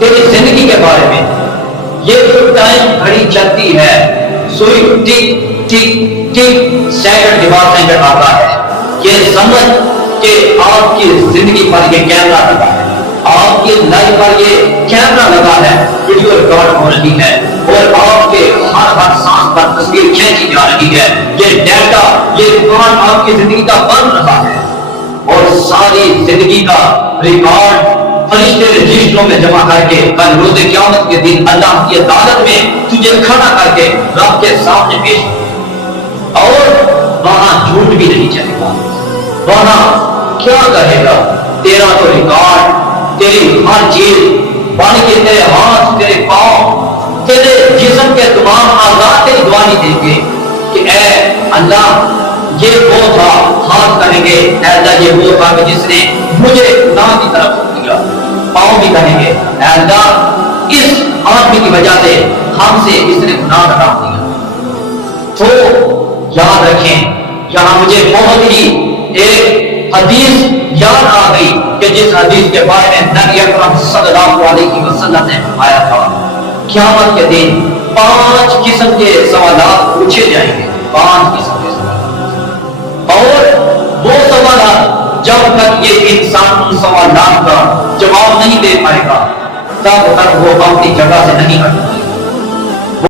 تیری زندگی کے بارے میں. یہ جو ٹائم گھڑی چلتی ہے، سوئی ٹک ٹک ٹک سیکنڈ کے بعد سیکنڈ آتا ہے، یہ سمجھ کہ آپ کی زندگی پر یہ کیمرہ لگا ہے، آپ کی لائف پر یہ کیمرہ لگا ہے، ویڈیو ریکارڈ ہو رہی ہے اور آپ کے ہر سانس پر تصویر کھینچی جا رہی ہے. یہ ڈیٹا، یہ ریکارڈ آپ کی زندگی کا بن رہا ہے اور ساری زندگی کا ریکارڈ فرشتے رجسٹروں میں جمع کر کے کل روز قیامت کے دن اللہ کی عدالت میں تجھے کھڑا کر کے رب کے سامنے پیش کرے. اور وہاں جھوٹ بھی نہیں چلے گا. وہاں کیا کہے گا؟ تیرا تو ریکارڈ، تیری ہر چیز بن کے تیرے ہاتھ، تیرے پاؤں، تیرے جسم کے تمام اعضاء تیری گواہی دیں گے کہ اے اللہ یہ وہ تھا. ہاتھ کہیں گے اے اللہ یہ وہ تھا کہ جس نے مجھے گناہ کی طرف دیا. پاؤں بھی کہیں گے اے اللہ اس آدمی کی وجہ سے ہم سے اس نے گناہ ہٹا دیا. تو یاد رکھیں، یہاں مجھے بہت ہی ایک حدیث یاد آ گئی کہ جس حدیث کے بارے میں نبی اکرم صلی اللہ علیہ وسلم نے فرمایا تھا قیامت کے دن 5 قسم کے سوالات پوچھے جائیں گے. 5 قسم کے سوالات، اور وہ سوالات جب تک یہ انسان ان سوالات کا جواب نہیں دے پائے گا تب تک وہ اپنی جگہ سے نہیں ہٹ پائے گا.